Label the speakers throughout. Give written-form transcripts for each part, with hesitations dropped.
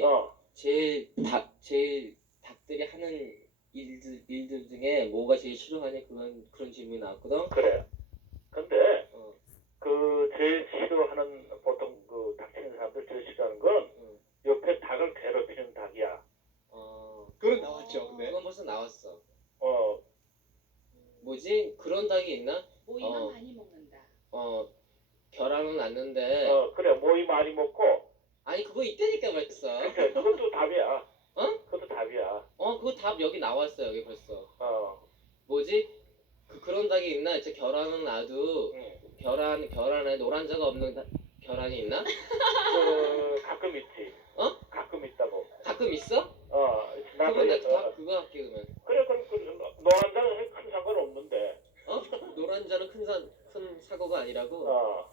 Speaker 1: 닭이 제일 닭들이 하는 일들 중에 뭐가 제일 싫어하냐 그런 질문이 나왔거든.
Speaker 2: 그래. 근데
Speaker 1: 어,
Speaker 2: 그 제일 싫어하는 보통 그 닭치는 사람들 제일 싫어하는 건
Speaker 1: 응.
Speaker 2: 옆에 닭을 괴롭히는 닭이야.
Speaker 3: 그건 나왔죠. 근데
Speaker 1: 그건 벌써 나왔어.
Speaker 2: 어,
Speaker 1: 뭐지? 그런 닭이 있나?
Speaker 4: 모이만
Speaker 1: 어.
Speaker 4: 많이 먹는다.
Speaker 1: 결함은 났는데.
Speaker 2: 그래. 모이 많이 먹고.
Speaker 1: 아니 그거 있다니까 벌써.
Speaker 2: 그래. 그것도 답이야.
Speaker 1: 어?
Speaker 2: 그것도 답이야.
Speaker 1: 그거 답 여기 나왔어 여기 벌써.
Speaker 2: 어.
Speaker 1: 뭐지? 그런 닭이 있나? 이제 결함은 나도
Speaker 2: 응.
Speaker 1: 결함에 노란자가 없는 결함이 있나?
Speaker 2: 가끔 있지. 가끔 있다고.
Speaker 1: 가끔 있어?
Speaker 2: 나도
Speaker 1: 그러면 내가 그거 할게 그러면.
Speaker 2: 그래. 그럼 노란자는 큰 상관없는데.
Speaker 1: 노란자는 큰 사고가 아니라고?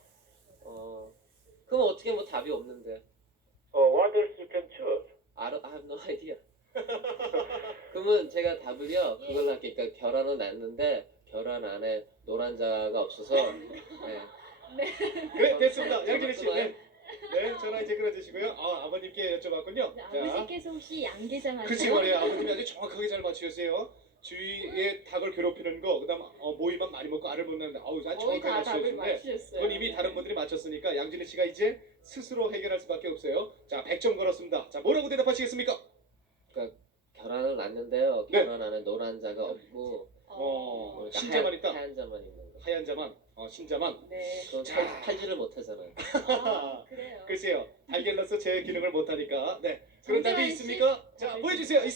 Speaker 1: 그럼 어떻게 뭐 답이 없는데?
Speaker 2: What else you can choose?
Speaker 1: I have no idea. 그러면 제가 답을요 그걸로 할게요. 그러니까 결함은 났는데 결함 안에 노란자가 없어서. 네.
Speaker 3: 그래 됐습니다.
Speaker 1: 자,
Speaker 3: 양진희 씨. 네. 네, 전화 이제 끊어주시고요. 아버님께 여쭤봤군요.
Speaker 5: 아버지께서 혹시 양계장 하세요?
Speaker 3: 그치 말이에요. 아버님이 아주 정확하게 잘 맞추셨어요. 주위에 닭을 괴롭히는 거, 그다음 모이만 많이 먹고 알을 못 낳는다. 아주
Speaker 4: 거의
Speaker 3: 정확하게
Speaker 4: 다 답을
Speaker 3: 맞추셨는데
Speaker 4: 맞추셨어요.
Speaker 3: 그건 이미 다른 분들이 맞췄으니까 양진희 씨가 이제 스스로 해결할 수밖에 없어요. 자, 100점 걸었습니다. 자, 뭐라고 대답하시겠습니까?
Speaker 1: 결함은 났는데요.
Speaker 3: 네.
Speaker 1: 결함 안에 노란자가 없고 그러니까
Speaker 3: 신자만 있다.
Speaker 1: 하얀 자만 있는 거.
Speaker 3: 하얀 자만, 신자만.
Speaker 4: 네.
Speaker 1: 그건
Speaker 3: 자.
Speaker 1: 탈주를 못하잖아요.
Speaker 4: 그래요.
Speaker 3: 글쎄요, 달걀로서 제 기능을 못하니까. 네, 그런 답이
Speaker 5: 정재환 씨?
Speaker 3: 있습니까? 자, 보여주세요.